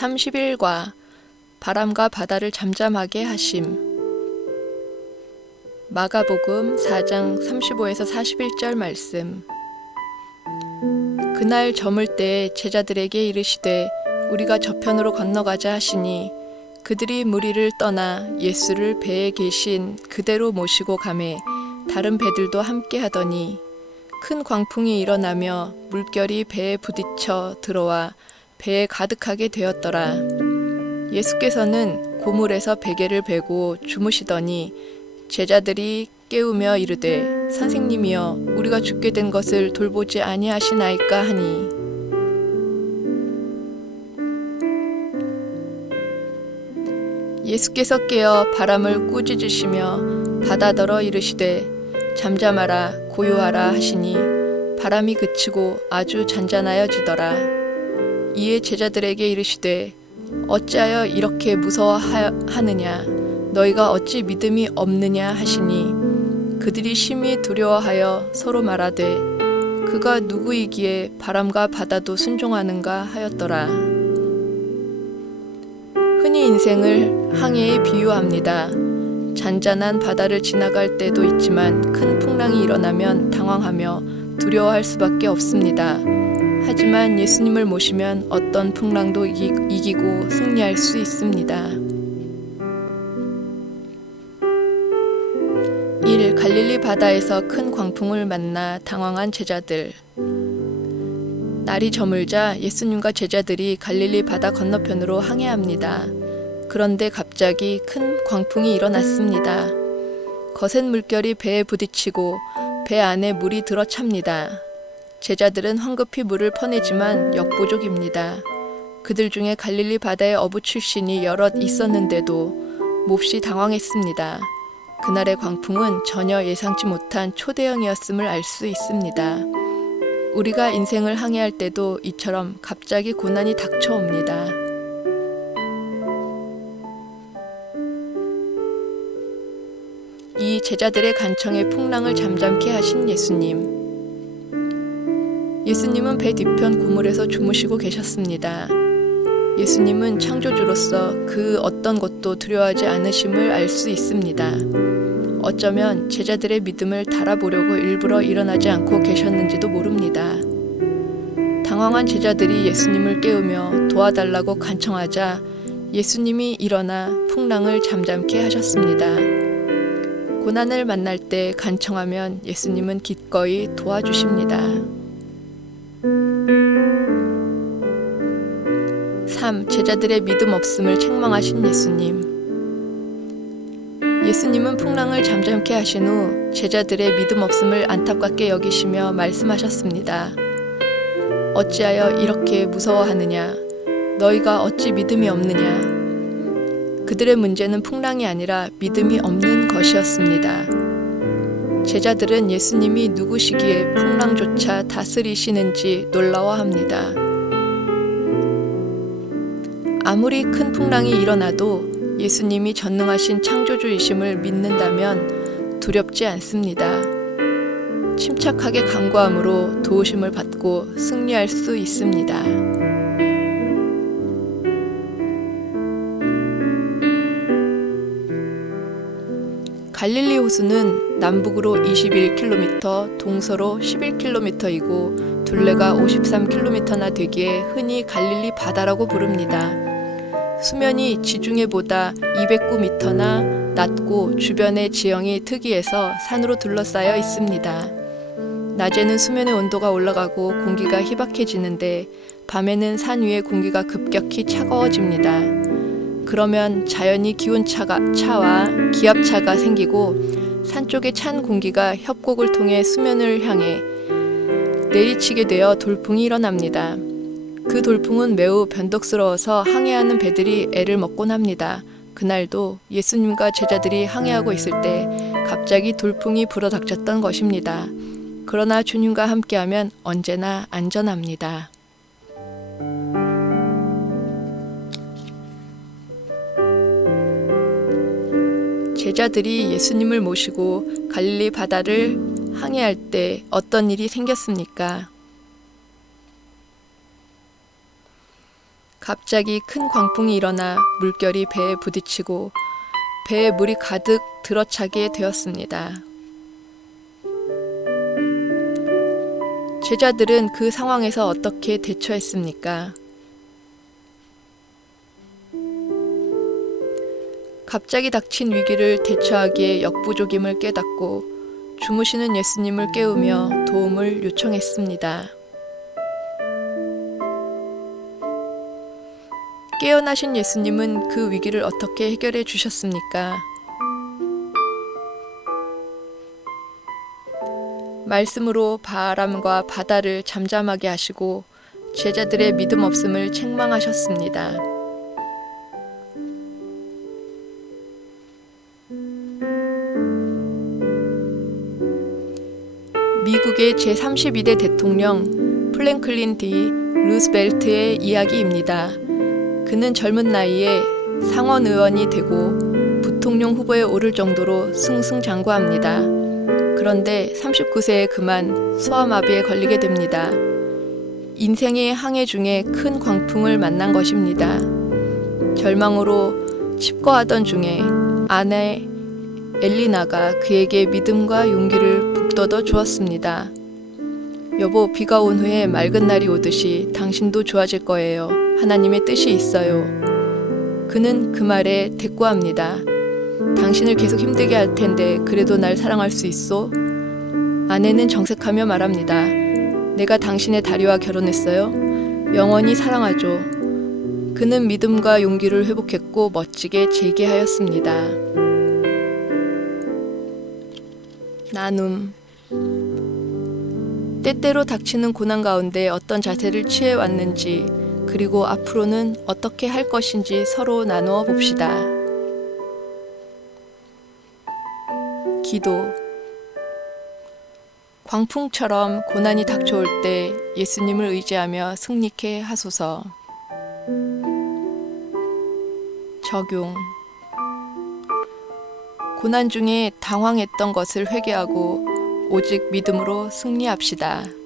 30일과 바람과 바다를 잠잠하게 하심. 마가복음 4장 35에서 41절 말씀. 그날 저물 때에 제자들에게 이르시되 우리가 저편으로 건너가자 하시니 그들이 무리를 떠나 예수를 배에 계신 그대로 모시고 가매 다른 배들도 함께 하더니 큰 광풍이 일어나며 물결이 배에 부딪혀 들어와 배에 가득하게 되었더라. 예수께서는 고물에서 베개를 베고 주무시더니 제자들이 깨우며 이르되 선생님이여 우리가 죽게 된 것을 돌보지 아니하시나이까 하니 예수께서 깨어 바람을 꾸짖으시며 바다더러 이르시되 잠잠하라 고요하라 하시니 바람이 그치고 아주 잔잔하여지더라. 이에 제자들에게 이르시되 어찌하여 이렇게 무서워하느냐 너희가 어찌 믿음이 없느냐 하시니 그들이 심히 두려워하여 서로 말하되 그가 누구이기에 바람과 바다도 순종하는가 하였더라. 흔히 인생을 항해에 비유합니다. 잔잔한 바다를 지나갈 때도 있지만 큰 풍랑이 일어나면 당황하며 두려워할 수밖에 없습니다. 하지만 예수님을 모시면 어떤 풍랑도 이기고 승리할 수 있습니다. 1. 갈릴리 바다에서 큰 광풍을 만나 당황한 제자들. 날이 저물자 예수님과 제자들이 갈릴리 바다 건너편으로 항해합니다. 그런데 갑자기 큰 광풍이 일어났습니다. 거센 물결이 배에 부딪히고 배 안에 물이 들어찹니다. 제자들은 황급히 물을 퍼내지만 역부족입니다. 그들 중에 갈릴리 바다의 어부 출신이 여럿 있었는데도 몹시 당황했습니다. 그날의 광풍은 전혀 예상치 못한 초대형이었음을 알 수 있습니다. 우리가 인생을 항해할 때도 이처럼 갑자기 고난이 닥쳐옵니다. 이 제자들의 간청에 풍랑을 잠잠케 하신 예수님. 예수님은 배 뒤편 고물에서 주무시고 계셨습니다. 예수님은 창조주로서 그 어떤 것도 두려워하지 않으심을 알 수 있습니다. 어쩌면 제자들의 믿음을 달아보려고 일부러 일어나지 않고 계셨는지도 모릅니다. 당황한 제자들이 예수님을 깨우며 도와달라고 간청하자 예수님이 일어나 풍랑을 잠잠케 하셨습니다. 고난을 만날 때 간청하면 예수님은 기꺼이 도와주십니다. 3. 제자들의 믿음 없음을 책망하신 예수님. 예수님은 풍랑을 잠잠케 하신 후 제자들의 믿음 없음을 안타깝게 여기시며 말씀하셨습니다. 어찌하여 이렇게 무서워하느냐? 너희가 어찌 믿음이 없느냐? 그들의 문제는 풍랑이 아니라 믿음이 없는 것이었습니다. 제자들은 예수님이 누구시기에 풍랑조차 다스리시는지 놀라워합니다. 아무리 큰 풍랑이 일어나도 예수님이 전능하신 창조주이심을 믿는다면 두렵지 않습니다. 침착하게 간구함으로 도우심을 받고 승리할 수 있습니다. 갈릴리 호수는 남북으로 21km, 동서로 11km이고 둘레가 53km나 되기에 흔히 갈릴리 바다라고 부릅니다. 수면이 지중해보다 209m나 낮고 주변의 지형이 특이해서 산으로 둘러싸여 있습니다. 낮에는 수면의 온도가 올라가고 공기가 희박해지는데 밤에는 산 위의 공기가 급격히 차가워집니다. 그러면 자연히 기온차와 기압차가 생기고 산 쪽의 찬 공기가 협곡을 통해 수면을 향해 내리치게 되어 돌풍이 일어납니다. 그 돌풍은 매우 변덕스러워서 항해하는 배들이 애를 먹곤 합니다. 그날도 예수님과 제자들이 항해하고 있을 때 갑자기 돌풍이 불어닥쳤던 것입니다. 그러나 주님과 함께하면 언제나 안전합니다. 제자들이 예수님을 모시고 갈릴리 바다를 항해할 때 어떤 일이 생겼습니까? 갑자기 큰 광풍이 일어나 물결이 배에 부딪히고 배에 물이 가득 들어차게 되었습니다. 제자들은 그 상황에서 어떻게 대처했습니까? 갑자기 닥친 위기를 대처하기에 역부족임을 깨닫고 주무시는 예수님을 깨우며 도움을 요청했습니다. 깨어나신 예수님은 그 위기를 어떻게 해결해 주셨습니까? 말씀으로 바람과 바다를 잠잠하게 하시고 제자들의 믿음 없음을 책망하셨습니다. 미국의 제32대 대통령 플랭클린 D. 루스벨트의 이야기입니다. 그는 젊은 나이에 상원 의원이 되고 부통령 후보에 오를 정도로 승승장구합니다. 그런데 39세에 그만 소아마비에 걸리게 됩니다. 인생의 항해 중에 큰 광풍을 만난 것입니다. 절망으로 칩거하던 중에 아내 엘리나가 그에게 믿음과 용기를 북돋워 주었습니다. 여보, 비가 온 후에 맑은 날이 오듯이 당신도 좋아질 거예요. 하나님의 뜻이 있어요. 그는 그 말에 대꾸합니다. 당신을 계속 힘들게 할 텐데 그래도 날 사랑할 수 있어? 아내는 정색하며 말합니다. 내가 당신의 다리와 결혼했어요. 영원히 사랑하죠. 그는 믿음과 용기를 회복했고 멋지게 재기하였습니다. 나눔. 때때로 닥치는 고난 가운데 어떤 자세를 취해왔는지 그리고 앞으로는 어떻게 할 것인지 서로 나누어 봅시다. 기도. 광풍처럼 고난이 닥쳐올 때 예수님을 의지하며 승리케 하소서. 적용. 고난 중에 당황했던 것을 회개하고 오직 믿음으로 승리합시다.